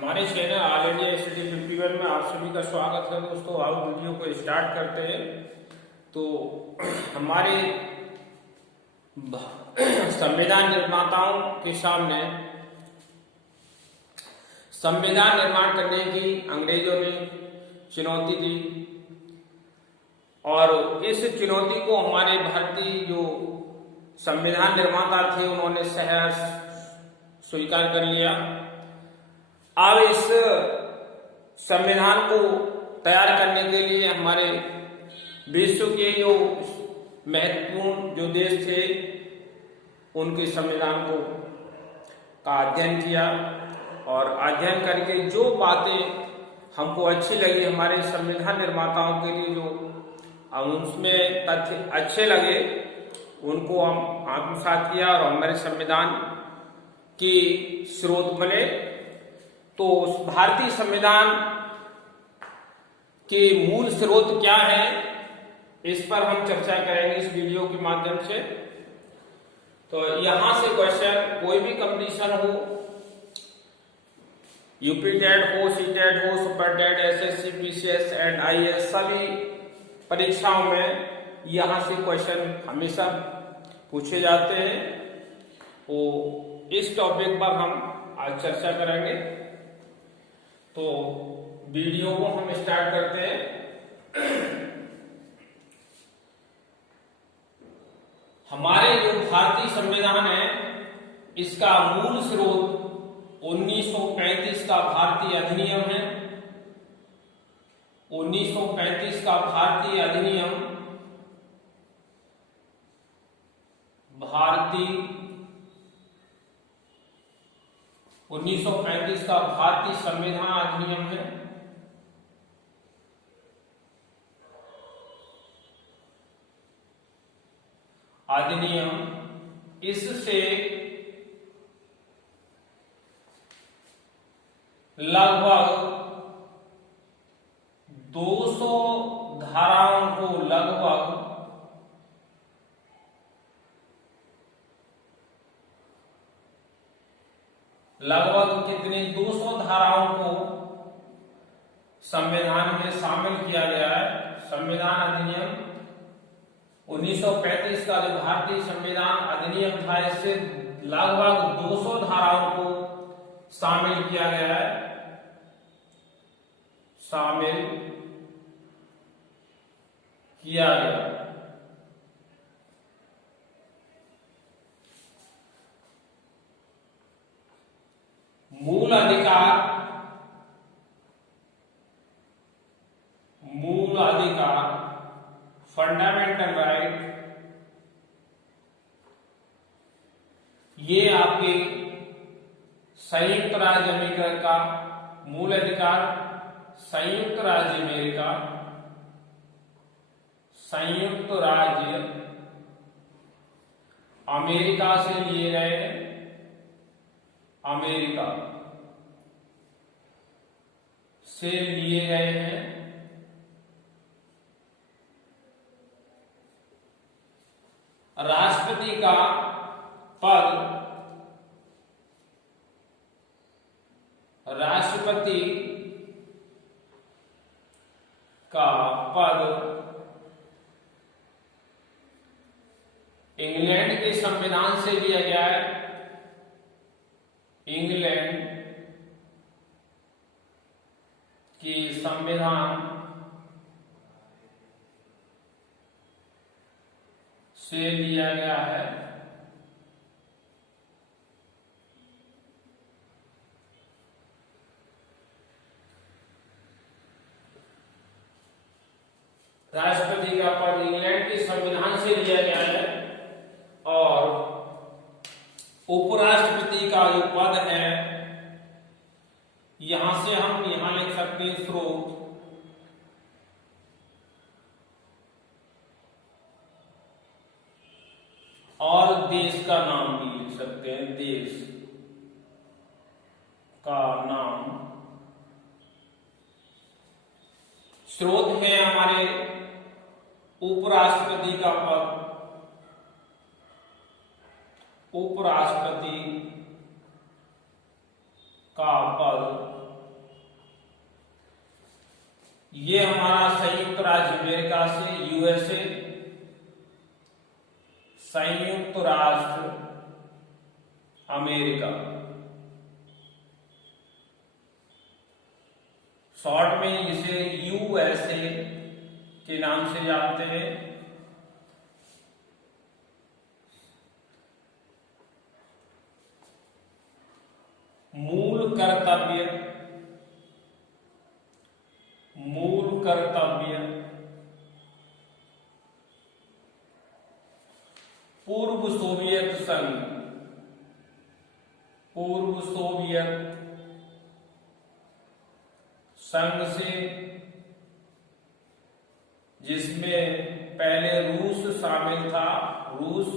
हमारे channel all India study 51 में आप सभी का स्वागत है दोस्तों। आओ वीडियो को स्टार्ट करते हैं। तो हमारे संविधान निर्माताओं के सामने संविधान निर्माण करने की अंग्रेजों ने चुनौती दी और इस चुनौती को हमारे भारतीय जो संविधान निर्माता थे उन्होंने सहर्ष स्वीकार कर लिया। अब इस संविधान को तैयार करने के लिए हमारे विश्व के जो महत्वपूर्ण जो देश थे उनके संविधान को का अध्ययन किया और अध्ययन करके जो बातें हमको अच्छी लगी हमारे संविधान निर्माताओं के लिए जो उसमें तथ्य अच्छे लगे उनको हम आत्मसात किया और हमारे संविधान की स्रोत बने। तो भारतीय संविधान के मूल स्रोत क्या है इस पर हम चर्चा करेंगे इस वीडियो के माध्यम से। तो यहां से क्वेश्चन कोई भी कंपटीशन हो, यूपी टेट हो, सी टेट हो, super TET, SSC, PCS and IAS सभी परीक्षाओं में यहां से क्वेश्चन हमेशा पूछे जाते हैं। तो इस टॉपिक पर हम आज चर्चा करेंगे। तो वीडियो को हम स्टार्ट करते हैं। हमारे जो भारतीय संविधान है इसका मूल स्रोत 1935 का भारतीय अधिनियम है। 1935 का भारतीय अधिनियम भारतीय 1935 का भारतीय संविधान अधिनियम है। अधिनियम इससे लगभग 200 धाराओं को लगभग कितनी 200 धाराओं को संविधान में शामिल किया गया है। संविधान अधिनियम 1935 का जो भारतीय संविधान अधिनियम था इससे लगभग 200 धाराओं को शामिल किया गया है। शामिल किया गया। मूल अधिकार फंडामेंटल राइट ये आपके संयुक्त राज्य अमेरिका का मूल अधिकार संयुक्त राज्य अमेरिका से लिए गए हैं। राष्ट्रपति का पद इंग्लैंड के संविधान से लिया गया है। इंग्लैंड की संविधान से लिया गया है। राष्ट्रपति का पद इंग्लैंड के संविधान से लिया गया है और उपराष्ट्रपति का जो पद है यहां से हम यहां लिख सकते हैं स्रोत और देश का नाम भी लिख सकते हैं। देश का नाम स्रोत है हमारे उपराष्ट्रपति का पद। उपराष्ट्रपति का पद ये हमारा संयुक्त राज्य अमेरिका से, यूएसए, संयुक्त राष्ट्र अमेरिका, शॉर्ट में इसे यूएसए के नाम से जानते हैं। मूल कर्तव्य, पूर्व सोवियत संघ, से, जिसमें पहले रूस शामिल था, रूस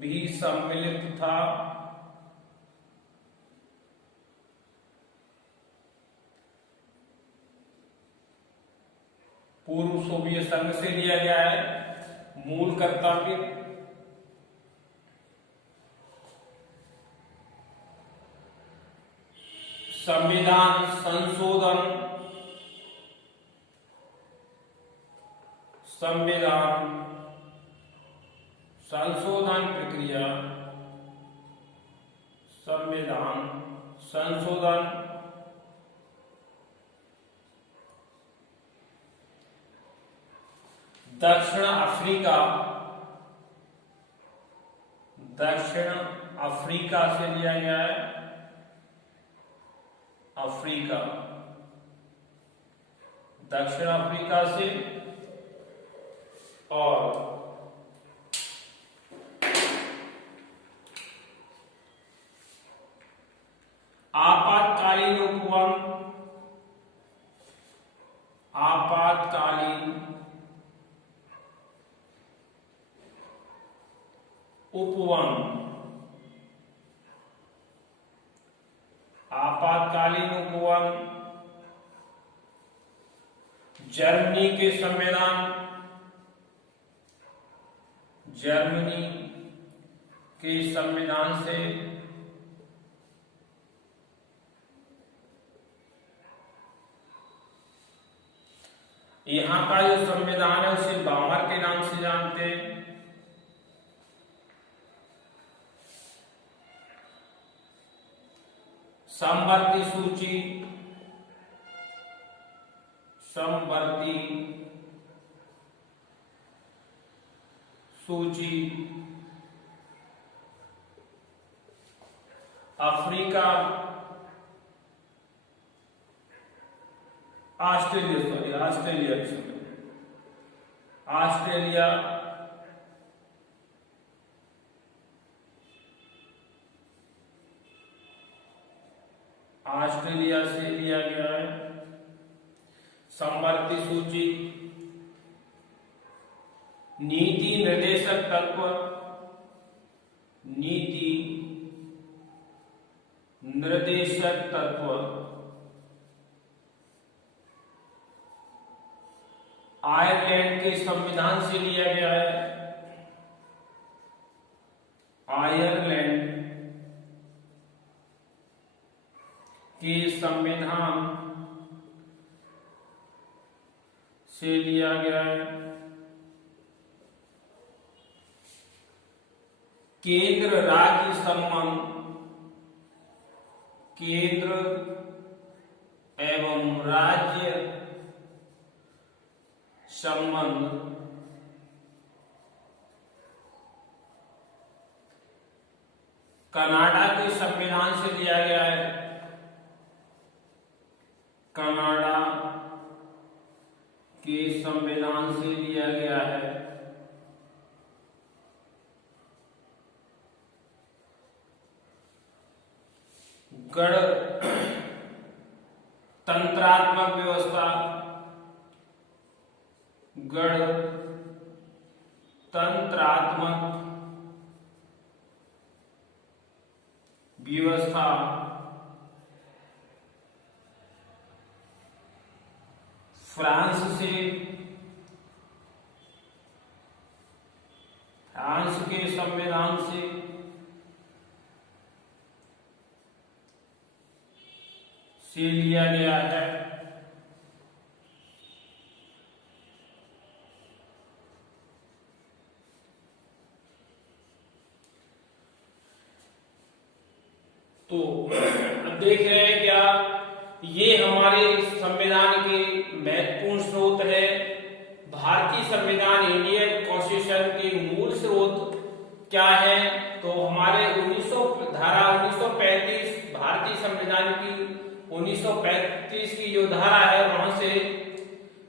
भी सम्मिलित था, पूर्व सोवियत संघ से लिया गया है। मूल कर्तव्य, संविधान संशोधन प्रक्रिया, संविधान संशोधन, दक्षिण अफ्रीका से लिया गया है, दक्षिण अफ्रीका से। और आपातकालीन उपवन, जर्मनी के संविधान से, यहां का जो संविधान है उसे बामर के नाम से जानते हैं। समवर्ती सूची ऑस्ट्रेलिया से लिया गया है। समवर्ती सूची, नीति निर्देशक तत्व, आयरलैंड के संविधान से लिया गया है। आयरलैंड के संविधान से लिया गया है। केंद्र राज्य संबंध, केंद्र एवं राज्य संबंध, कनाडा के संविधान से लिया गया है। कनाडा के संविधान से लिया गया है। गणतंत्रात्मक व्यवस्था, फ्रांस के संविधान से लिया गया है। तो देख रहे हैं क्या, ये हमारे संविधान के महत्वपूर्ण स्रोत है। भारतीय संविधान, इंडियन कॉन्स्टिट्यूशन के मूल स्रोत क्या है? तो हमारे धारा 1935, भारतीय संविधान की 1935 की जो धारा है, वहां से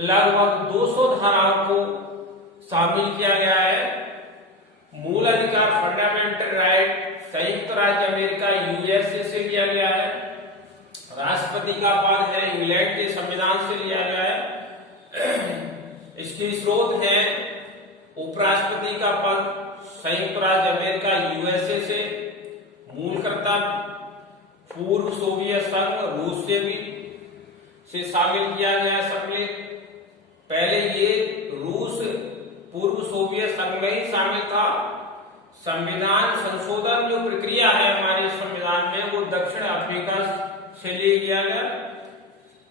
लगभग 200 धाराओं को शामिल किया गया है। मूल अधिकार, फंडामेंटल राइट, संयुक्त राज्य अमेरिका यूएसए से लिया गया है। राष्ट्रपति का पद है, इंग्लैंड के संविधान से लिया गया है। इसके स्रोत हैं उपराष्ट्रपति का पद संयुक्त राज्य अमेरिका यूएसए से, मूलकर्ता पूर्व सोवियत संघ रूस से भी शामिल किया गया है। सबने पहले ये रूस पूर्व सोवियत संघ में ही शामिल था। संविधान संशोधन जो प्रक्रिया है हमारे संविधान में, वो दक्षिण अफ्रीका से लिया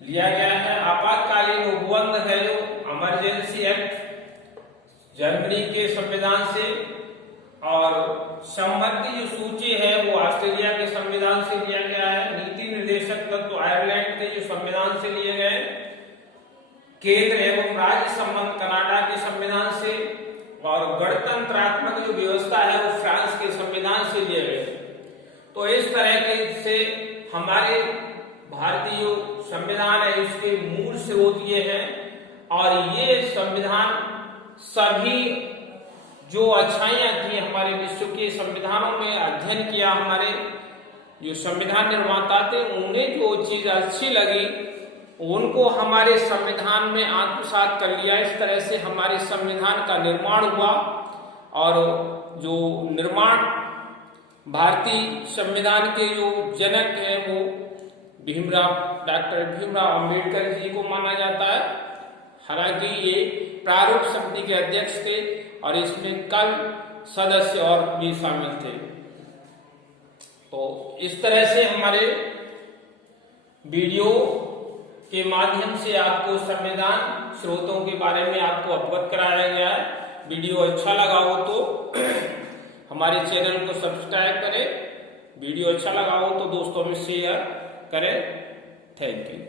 गया है। आपातकालीन उपबंध है जो इमरजेंसी एक्ट, जर्मनी के संविधान से, और संबंधी जो सूची है वो ऑस्ट्रेलिया के संविधान से लिया गया है। नीति निर्देशक तत्व आयरलैंड के जो संविधान से लिए गए। केंद्र एवं राज्य संबंध कनाडा के संविधान से, और गणतंत्रात्मक जो व्यवस्था है वो फ्रांस के संविधान से लिए गए। तो इस तरह के से हमारे भारतीय जो संविधान है इसके मूल स्रोत ये हैं, और ये संविधान सभी जो अच्छाइयां थी हमारे विश्व के संविधानों में अध्ययन किया, हमारे जो संविधान निर्माता थे उन्हें जो चीज अच्छी लगी उनको हमारे संविधान में आत्मसात कर लिया। इस तरह से हमारे संविधान का निर्माण हुआ, और जो निर्माण भारतीय संविधान के जो जनक है वो डॉक्टर भीमराव अंबेडकर जी को माना जाता है। हालांकि ये प्रारूप समिति के अध्यक्ष थे और इसमें कई सदस्य और भी शामिल थे। तो इस तरह से हमारे वीडियो के माध्यम से आपको संविधान स्रोतों के बारे में आपको अवगत कराया गया है। वीडियो अच्छा लगा हो तो हमारे चैनल को सब्सक्राइब करें, वीडियो अच्छा लगा हो तो दोस्तों में शेयर करें। Thank you.